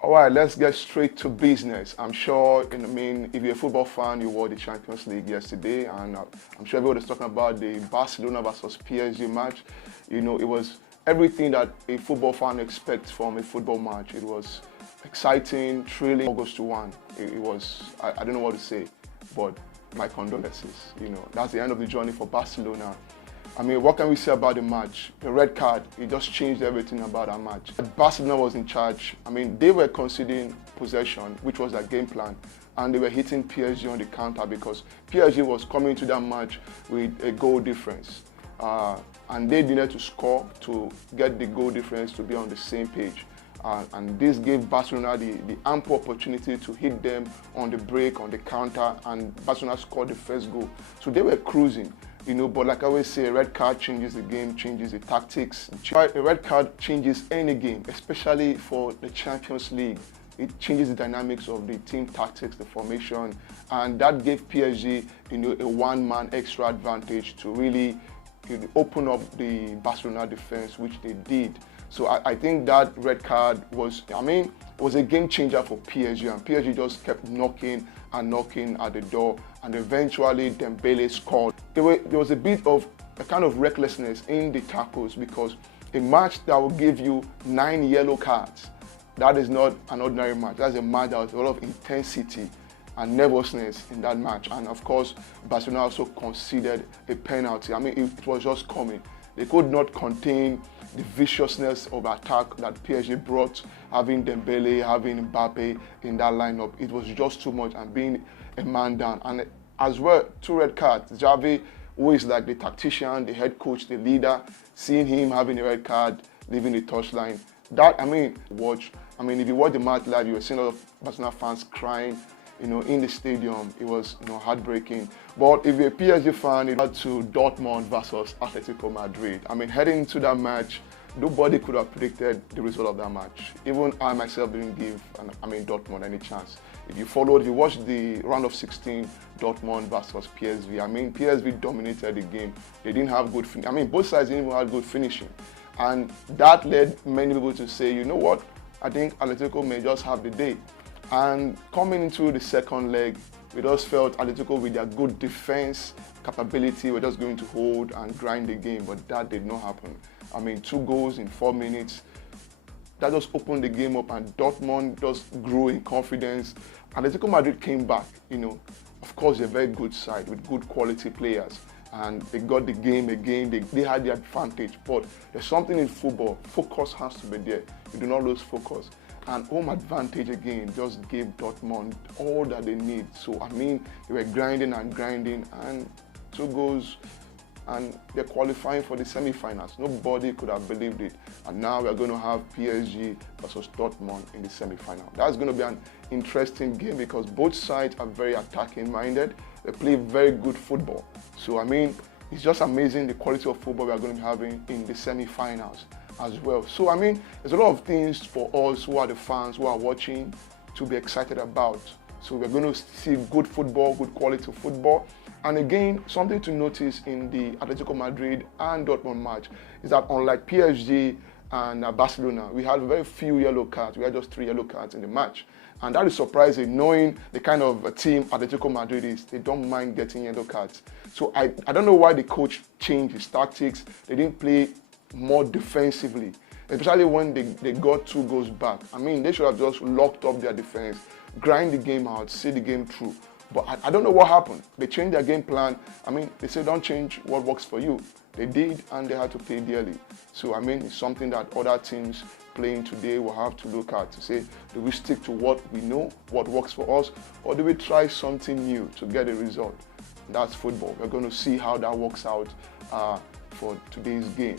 All right, let's get straight to business. I'm sure, if you're a football fan, you watched the Champions League yesterday, and I'm sure everyone is talking about the Barcelona versus PSG match. You know, it was everything that a football fan expects from a football match. It was exciting, thrilling. August 1. It was, I don't know what to say, but my condolences. You know, that's the end of the journey for Barcelona. I mean, what can we say about the match? The red card, it just changed everything about that match. Barcelona was in charge. I mean, they were conceding possession, which was their game plan, and they were hitting PSG on the counter because PSG was coming to that match with a goal difference. And they needed to score to get the goal difference to be on the same page. And this gave Barcelona the ample opportunity to hit them on the break, on the counter, and Barcelona scored the first goal. So they were cruising. You know, but like I always say, a red card changes the game, changes the tactics. A red card changes any game, especially for the Champions League. It changes the dynamics of the team tactics, the formation, and that gave PSG, you know, a one-man extra advantage to really open up the Barcelona defense, which they did. So I think that red card was, was a game changer for PSG, and PSG just kept knocking and knocking at the door, and eventually Dembele scored. There was a bit of a kind of recklessness in the tackles because a match that will give you 9 yellow cards, that is not an ordinary match. That's a match that has a lot of intensity and nervousness in that match. And of course, Barcelona also conceded a penalty. I mean, it was just coming. They could not contain the viciousness of attack that PSG brought, having Dembele, having Mbappe in that lineup. It was just too much, and being a man down. And as well, 2 red cards. Xavi, who is like the tactician, the head coach, the leader, seeing him having a red card, leaving the touchline. That, if you watch the match live, you were seeing a lot of Barcelona fans crying, you know, in the stadium. It was, you know, heartbreaking. But if you're a PSG fan, it led to Dortmund versus Atletico Madrid. I mean, heading into that match, nobody could have predicted the result of that match. Even I myself didn't give, Dortmund any chance. If you watched the round of 16, Dortmund versus PSV, PSV dominated the game. They didn't have good both sides didn't even have good finishing. And that led many people to say, you know what, I think Atletico may just have the day. And coming into the second leg, we just felt Atletico, with their good defense capability, were just going to hold and grind the game, but that did not happen. 2 goals in 4 minutes, that just opened the game up, and Dortmund just grew in confidence. Atletico Madrid came back, you know. Of course, they're a very good side with good quality players, and they got the game again. They had the advantage, but there's something in football. Focus has to be there. You do not lose focus. And home advantage again just gave Dortmund all that they need. So, they were grinding and grinding, and 2 goals, and they're qualifying for the semi-finals. Nobody could have believed it. And now we're going to have PSG versus Dortmund in the semi-final. That's going to be an interesting game because both sides are very attacking-minded. They play very good football. So, it's just amazing the quality of football we are going to be having in the semi-finals as well. So, there's a lot of things for us who are the fans, who are watching, to be excited about. So we're going to see good football, good quality football. And again, something to notice in the Atletico Madrid and Dortmund match is that unlike PSG and Barcelona, we had very few yellow cards. We had just 3 yellow cards in the match. And that is surprising, knowing the kind of a team Atletico Madrid is. They don't mind getting yellow cards. So I don't know why the coach changed his tactics. They didn't play more defensively, especially when they got 2 goals back. They should have just locked up their defense, grind the game out, see the game through. But I don't know what happened. They changed their game plan. They say don't change what works for you. They did, and they had to pay dearly. So, it's something that other teams playing today will have to look at to say, do we stick to what we know, what works for us, or do we try something new to get a result? That's football. We're going to see how that works out for today's game.